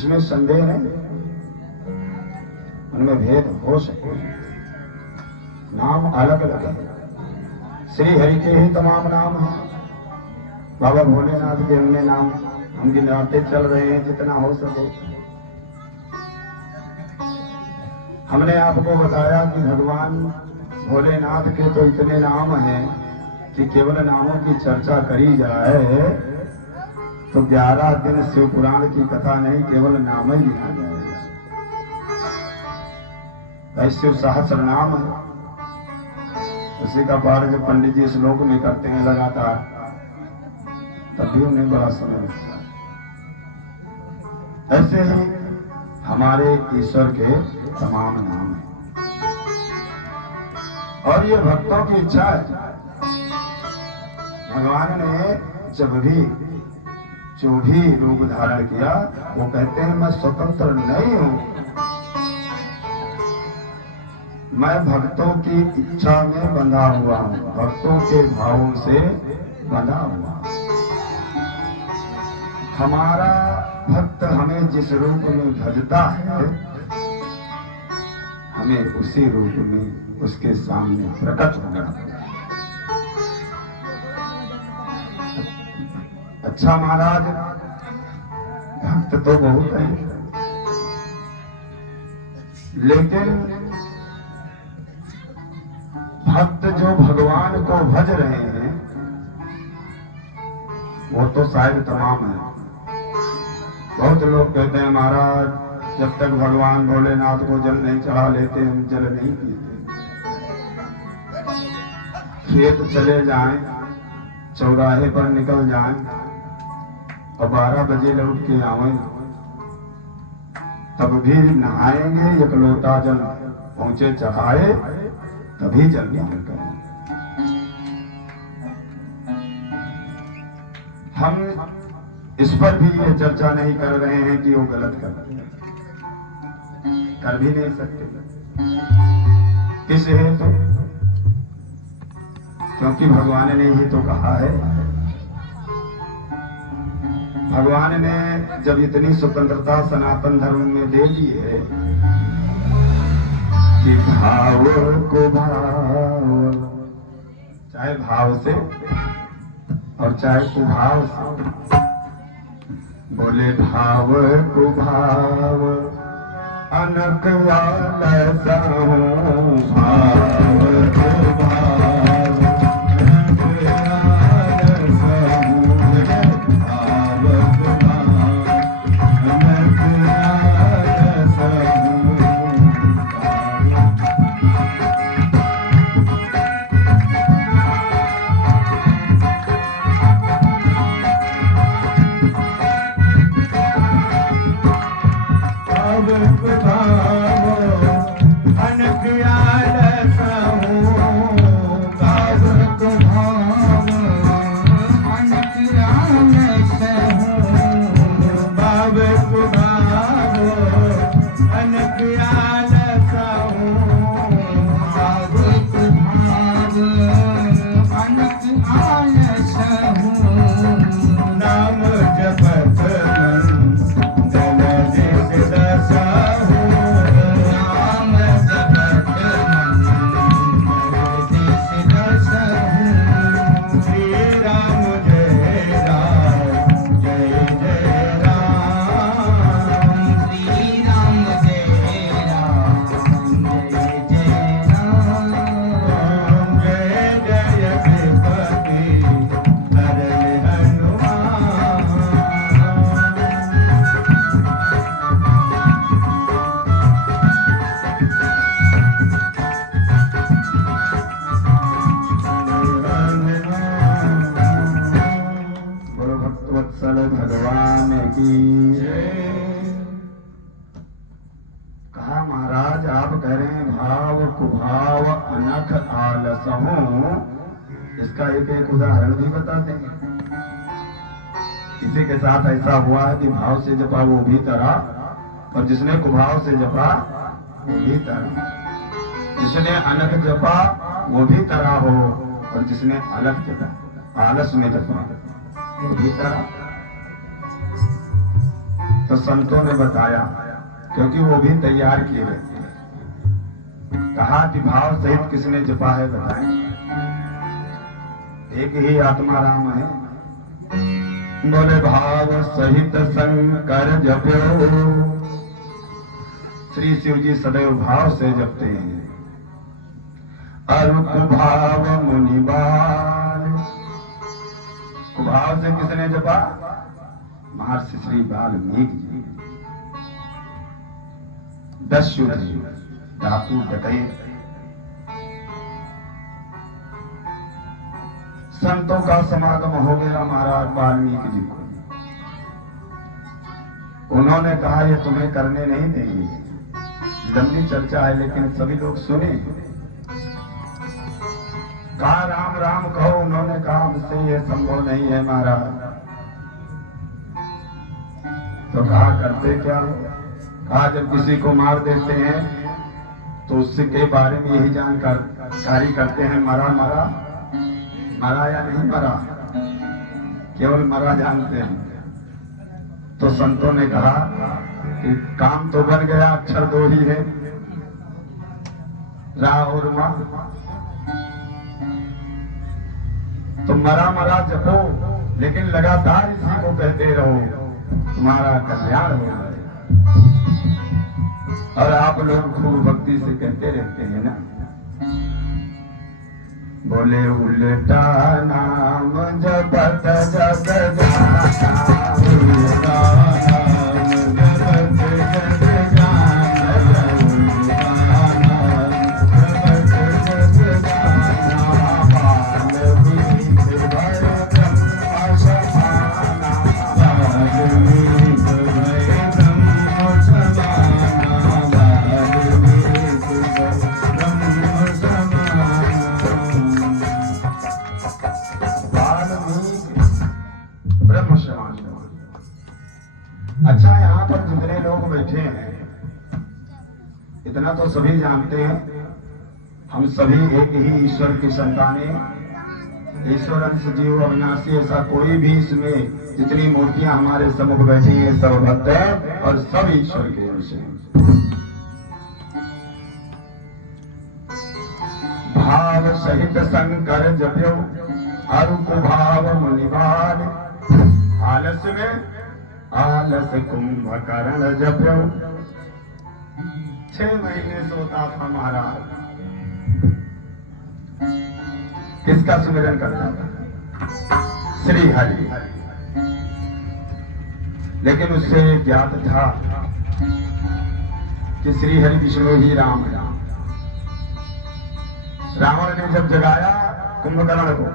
इसमें संदेह नहीं, उनमें भेद हो सके। नाम अलग अलग है, श्री हरि के ही तमाम नाम हैं। बाबा भोलेनाथ के अन्य नाम हम गिनाते चल रहे हैं जितना हो सके। हमने आपको बताया कि भगवान भोलेनाथ के तो इतने नाम हैं कि केवल नामों की चर्चा करी जाए तो 11 दिन शिव पुराण की कथा नहीं, केवल नाम ही लिया जाएगा। शिव सहस्र नाम है, उसी का पाठ जब पंडित जी श्लोक में करते हैं लगातार, तब भी उन्हें बड़ा समय लगता है। ऐसे ही हमारे ईश्वर के तमाम नाम हैं और ये भक्तों की इच्छा है। भगवान ने जब भी जो भी रूप धारण किया, वो कहते हैं मैं स्वतंत्र नहीं हूं, मैं भक्तों की इच्छा में बंधा हुआ हूं, भक्तों के भावों से बंधा हुआ हूं। हमारा भक्त हमें जिस रूप में भजता है, हमें उसी रूप में उसके सामने प्रकट होना है। अच्छा महाराज, भक्त तो बहुत है, लेकिन भक्त जो भगवान को भज रहे हैं वो तो शायद तमाम है। बहुत लोग कहते हैं महाराज जब तक भगवान भोलेनाथ को जल नहीं चढ़ा लेते हम जल नहीं पीते। खेत चले जाएं, चौराहे पर निकल जाएं और 12 बजे लौट के आवें, तब भी नहाएंगे, एक लोटा जल पहुंचे चढ़ाए तभी जल ग्रहण करें। हम इस पर भी ये चर्चा नहीं कर रहे हैं कि वो गलत कर भी नहीं सकते। किस हेतु? क्योंकि भगवान ने ही तो कहा है। भगवान ने जब इतनी स्वतंत्रता सनातन धर्म में दे दी है कि भाव को भाव, चाहे भाव से और चाहे कुभाव से, बोले भाव कुभाव अनक आलसा हूँ, भाव कुभाव भगवान की। कहा महाराज आप कह रहे हैं भाव कुभाव अनख आलस हूं, इसका एक एक उदाहरण भी बताते हैं। किसी के साथ ऐसा हुआ है कि भाव से जपा वो भी तरा, और जिसने कुभाव से जपा वो भी तरा, जिसने अनख जपा वो भी तरा हो, और जिसने अलग जपा आलस में जपा वो भी तरा। तो संतों ने बताया, क्योंकि वो भी तैयार किए हुए थे। कहा कि भाव सहित किसने जपा है बताएं। एक ही आत्मा राम है। बोले भाव सहित शंकर जप्यो। श्री शिव जी सदैव भाव से जपते हैं। अरुक भाव मुनिबाल। कुभाव से किसने जपा? महर्षि श्री वाल्मीकि जी। 10 युद्ध, डाकू डकैत, संतों का समागम हो गया महाराज वाल्मीकि जी को। उन्होंने कहा ये तुम्हें करने नहीं देंगे। लंबी चर्चा है लेकिन सभी लोग सुने। कहा राम राम कहो। उन्होंने कहा हमसे ये संभव नहीं है महाराज। तो कहा करते क्या हो? कहा जब किसी को मार देते हैं तो उसके बारे में यही जानकारी करते हैं, मरा मरा, मरा या नहीं मरा, केवल मरा जानते हैं। तो संतों ने कहा कि काम तो बन गया, अक्षर 2 ही है, रा और मा। तो मरा मरा जपो, लेकिन लगातार इसी को कहते रहो, तुम्हारा कल्याण हो जाए। और आप लोग खूब भक्ति से कहते रहते हैं ना। बोले उल्टा नाम जपत जग जाना, उल्टा नाम जपत जग जाना, उल्टा नाम जपत जग जाना, वाल्मीकि भय ब्रह्म समाना, वाल्मीकि भय ब्रह्म समाना, वाल्मीकि भय ब्रह्म समाना। ब्रह्म समान। अच्छा, यहाँ पर जितने लोग बैठे हैं इतना तो सभी जानते हैं, हम सभी एक ही ईश्वर की संतानें। ईश्वर अंश जीव अविनाशी, ऐसा कोई भी इसमें जितनी मूर्तियां हमारे सम्मुख बैठी हैं सब भक्त हैं और सब ईश्वर के अंश हैं। भाव सहित शंकर जप्यो, अरुक भाव मुनिबाल। आलस में आलस कुंभकर्ण जप्यो। 6 महीने सोता था महाराज। किसका सुमिरन करता था? श्री हरि। लेकिन उससे ज्ञात था कि श्री हरि विष्णु ही राम है। रावण ने जब जगाया कुंभकर्ण को,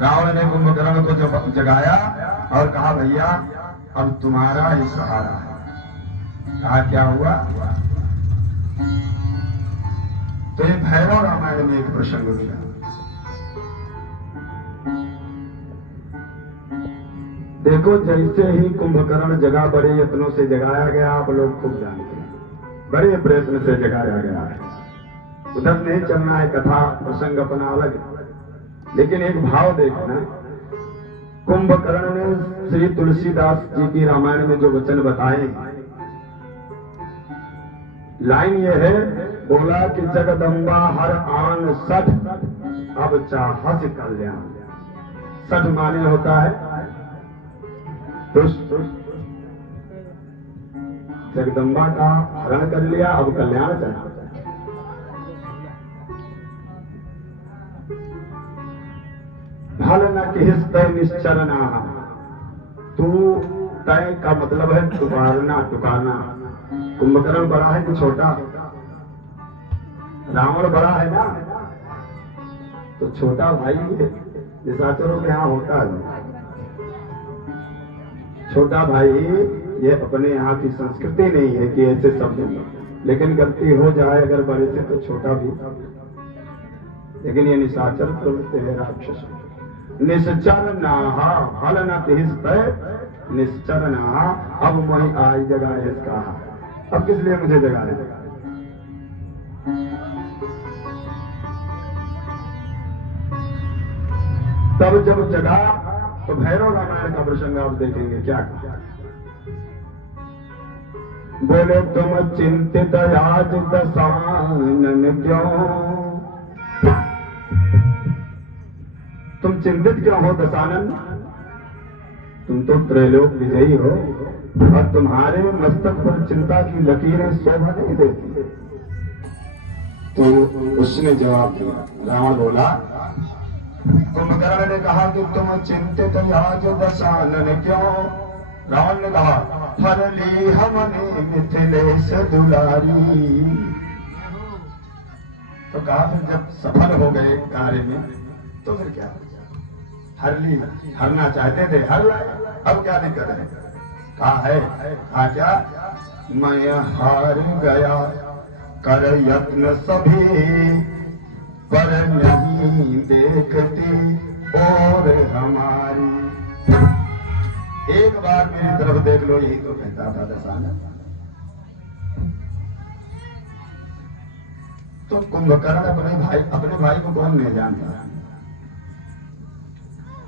रावण ने कुंभकर्ण को जब जगाया और कहा भैया अब तुम्हारा ही सहारा है। कहा क्या हुआ? तो ये भैरव रामायण में एक प्रसंग मिला। देखो, जैसे ही कुंभकर्ण जगा, बड़े यत्नों से जगाया गया, आप लोग खूब जानते हैं, बड़े प्रयत्न से जगाया गया है। उधर नहीं चलना है, कथा प्रसंग अपना अलग है। लेकिन एक भाव देखना, कुंभकर्ण ने श्री तुलसीदास जी की रामायण में जो वचन बताए, लाइन ये है, बोला कि जगदम्बा हर आन सठ, अब चाहस कल्याण। सठ माने होता है दुष्ट। जगदम्बा का हरण कर लिया, अब कल्याण चाहता है। भल न किस तय निश्चरना। तू तय का मतलब है टुकारना, टुकारना। कुंभकर्ण बड़ा है कि छोटा? रावण बड़ा है ना, तो छोटा भाई निशाचरों के यहाँ होता है। छोटा भाई, ये अपने यहाँ की संस्कृति नहीं है कि ऐसे शब्द, लेकिन गलती हो जाए अगर बड़े से तो छोटा भी। लेकिन ये निशाचर प्रवृत्ति है, राक्षस। निश्चर नाहा फल न तिहिस्ते, निश्चर नाहा। अब वही आई जगह है इसका। अब किस लिए मुझे जगा रहे? तब जब जगा तो भैरव रामायण का प्रसंग आप देखेंगे क्या कहा। बोले तुम चिंतित आज दशानन क्यों, तुम चिंतित क्यों हो दशानन, तुम तो त्रैलोक विजयी हो और तुम्हारे मस्तक पर चिंता की लकीरें शोभा नहीं देती। तो उसने जवाब दिया, रावण बोला, कुंभकर्ण ने कहा कि तुम चिंतित आज दशानन क्यों। रावण ने कहा, हर ली हमने मिथिलेश दुलारी। तो कहा फिर जब सफल हो गए कार्य में तो फिर क्या, हर ली, हरना चाहते थे हर लाए, अब क्या दिक्कत है। कहा है, कहा क्या, मैं हार गया कर यत्न सभी, पर नहीं देखती और हमारी। एक बार मेरी तरफ देख लो, यही तो कहता था दशानन। तो कुंभकर्ण अपने भाई को कौन नहीं जानता।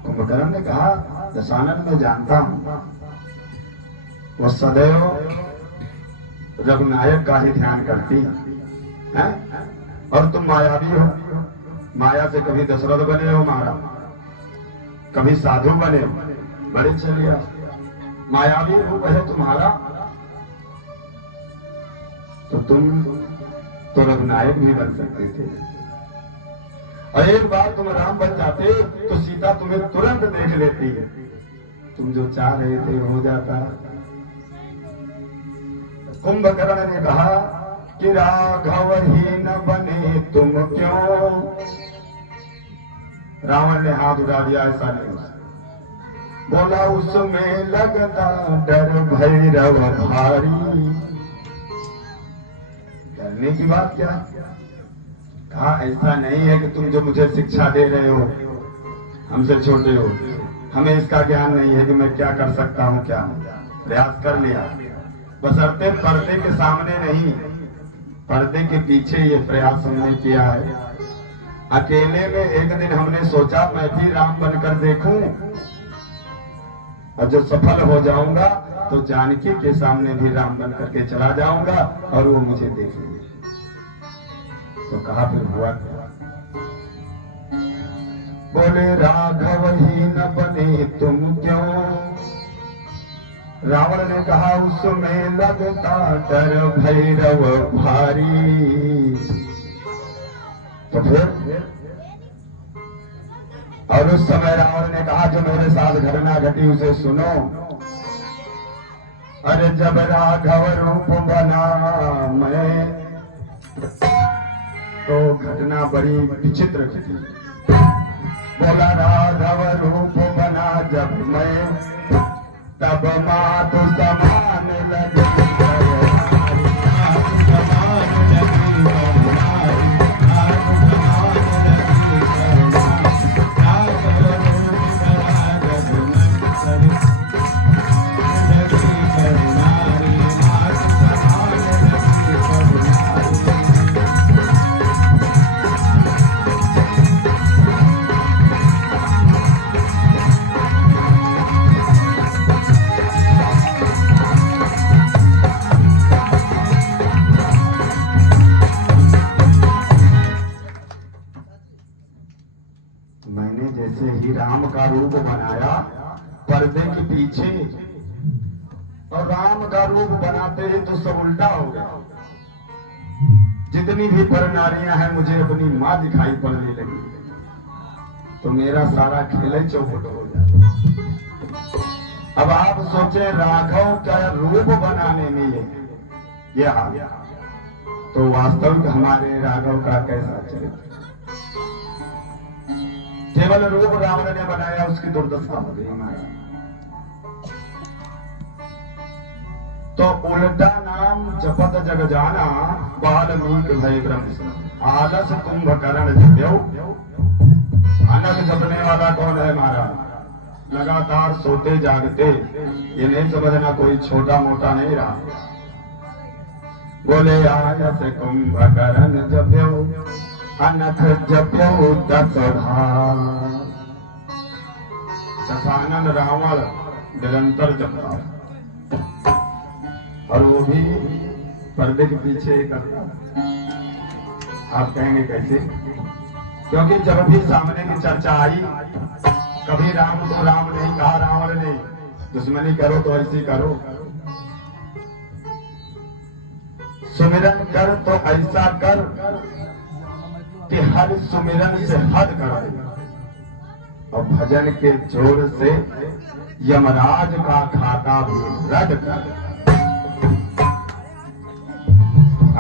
कुंभकर्ण ने कहा, दशानन मैं जानता हूं, वो सदैव रघुनायक का ही ध्यान करती है, और तुम मायावी हो, माया से कभी दशरथ बने हो मारा, कभी साधु बने, बड़े चलिए मायावी रूप है तुम्हारा, तो तुम तो रघुनायक भी बन सकते थे। और एक बार तुम राम बन जाते तो सीता तुम्हें तुरंत देख लेती, तुम जो चाह रहे थे हो जाता। कुंभकर्ण ने कहा कि राघव ही न बने तुम क्यों। रावण ने हाथ उठा दिया, ऐसा नहीं, बोला उसमें लगता डर भैरव भारी। डरने की बात क्या। कहा ऐसा नहीं है कि तुम जो मुझे शिक्षा दे रहे हो, हमसे छोटे हो, हमें इसका ज्ञान नहीं है कि मैं क्या कर सकता हूँ क्या। प्रयास कर लिया, बशर्ते पर्दे के सामने नहीं, पर्दे के पीछे ये प्रयास हमने किया है। अकेले में एक दिन हमने सोचा मैं भी राम बनकर देखूं, और जो सफल हो जाऊंगा तो जानकी के सामने भी राम बन करके चला जाऊंगा और वो मुझे देखेंगे। तो कहा फिर हुआ क्या। बोले राघव ही न बने तुम क्यों। रावण ने कहा उसमें लगता डर भैरव भारी। तो फिर और उस समय रावण ने कहा जो मेरे साथ घटना घटी उसे सुनो। अरे जब राघव रूप बना मैं, तो घटना बड़ी विचित्र घटी। बोला राघव रूप बना जब मैं, तब मातु समान लगी राम का रूप बनाया पर्दे के पीछे, और राम का रूप बनाते ही तो सब उल्टा हो गया। जितनी भी पर नारियां हैं मुझे अपनी मां दिखाई पड़ने लगी, तो मेरा सारा खेल ही चौपट हो गया। अब आप सोचे राघव का रूप बनाने में ये आ गया, तो वास्तविक हमारे राघव का कैसा चरित्र। केवल रूप रावण ने बनाया, उसकी दुर्दशा हो गई हमारा। तो उल्टा नाम जपत जग जाना, वाल्मीकि भय ब्रह्म। आलस कुंभकर्ण जप्यो, अनग जपने वाला कौन है हमारा। लगातार सोते जागते, ये नहीं समझना कोई छोटा मोटा नहीं रहा। बोले आलस कुंभकर्ण जप्यो, अनख जप्यो दस भार। दशानन रावण निरंतर जपता और वो भी पर्दे के पीछे करता। आप कहेंगे कैसे? क्योंकि जब भी सामने की चर्चा आई, कभी राम को राम नहीं कहा रावण ने, दुश्मनी करो तो ऐसी करो, सुमिरन कर तो ऐसा कर कि हर सुमिरन से हद कर दे, और भजन के जोर से यमराज का खाता भी रद्द कर दे।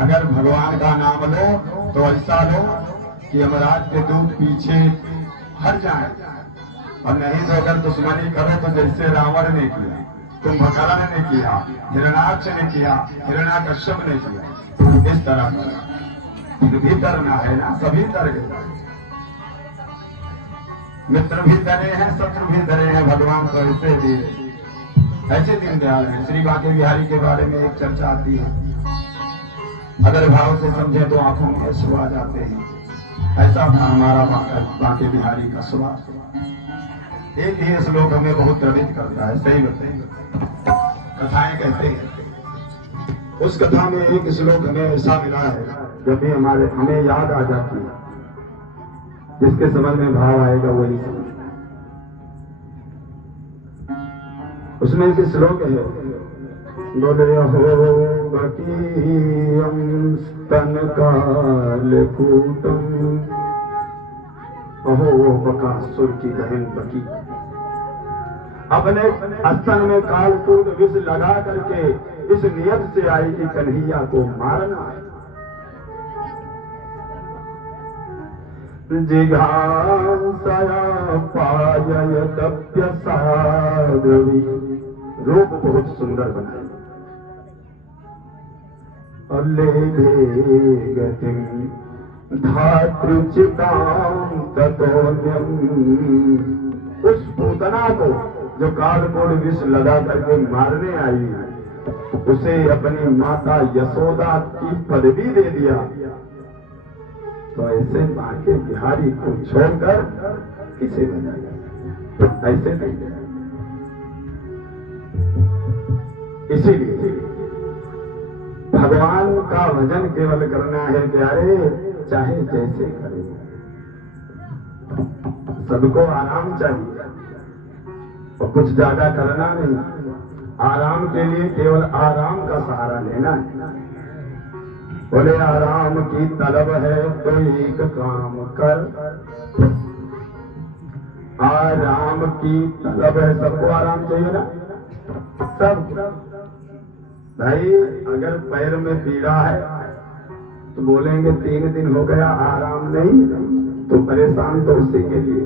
अगर भगवान का नाम लो तो ऐसा लो कि यमराज के दूत पीछे हट जाए, और नहीं तो अगर दुश्मनी करो तो जैसे रावण ने किया, कुंभकर्ण ने किया, हिरण्याक्ष ने किया, हिरण्याकश्यप ने किया, इस तरह का फिर भी डरना है ना। सभी डर गए, मित्र भी डरे हैं, शत्रु भी डरे हैं, भगवान तो ऐसे भी ऐसे दीनदयाल हैं। श्री बांके बिहारी के बारे में एक चर्चा आती है, अगर भाव से समझे तो आंखों में आंसू आ जाते हैं। ऐसा था हमारा बांके बिहारी का स्वभाव। एक ही श्लोक हमें बहुत द्रवित करता है, सही बताएंगे, कथाएं कहते हैं। उस कथा में एक श्लोक हमें ऐसा मिला है, जब भी हमें याद आ जाती है, जिसके समझ में भाव आएगा वही समझ। उसमें एक श्लोक है, बोले हो बकीयम स्तन कालकूटम, अहो बकासुर की बहन बकी अपने स्तन में कालकूट विष लगा करके इस नियत से आई कि कन्हैया को मारना है। जिघांसया पाययतप्य साध्वी, रूप बहुत सुंदर बनाया, और ले गतिम धातृचितां ततोन्यम, उस पूतना को जो कालकूट विष लगा करके मारने आई, उसे अपनी माता यशोदा की पदवी दे दिया। तो ऐसे बांके बिहारी को छोड़कर किसे बनाया? ऐसे नहीं। इसीलिए भगवान का भजन केवल करना है प्यारे, चाहे जैसे करें। सबको आराम चाहिए और कुछ ज्यादा करना नहीं। आराम के लिए केवल आराम का सहारा लेना है। बोले आराम की तलब है तो एक काम कर, आराम की तलब है। सबको आराम चाहिए ना, सब भाई। अगर पैर में पीड़ा है तो बोलेंगे 3 दिन हो गया आराम नहीं, तो परेशान तो उसी के लिए।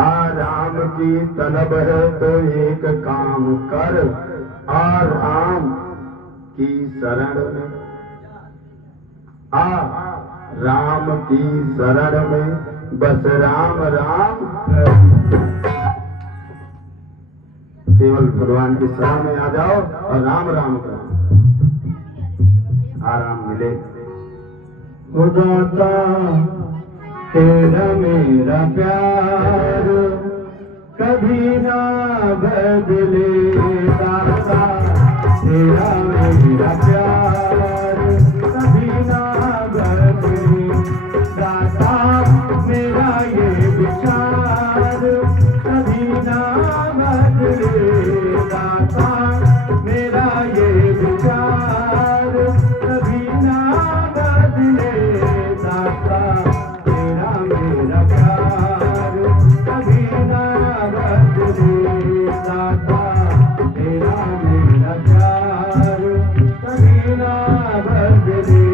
आराम की तलब है तो एक काम कर, आराम की शरण में, राम की शरण में बस राम राम। केवल भगवान की शरण में आ जाओ और राम राम करो, आराम मिले। हो जाता तेरा मेरा प्यार कभी ना बदले दाता, तेरा मेरा प्यार कभी ना बदले दाता, मेरा ये विचार कभी ना बदले दाता, मेरा ये विचार कभी ना बदले दाता, तेरा मेरा प्यार कभी ना बदले दाता, तेरा मेरा प्यार कभी ना बदले।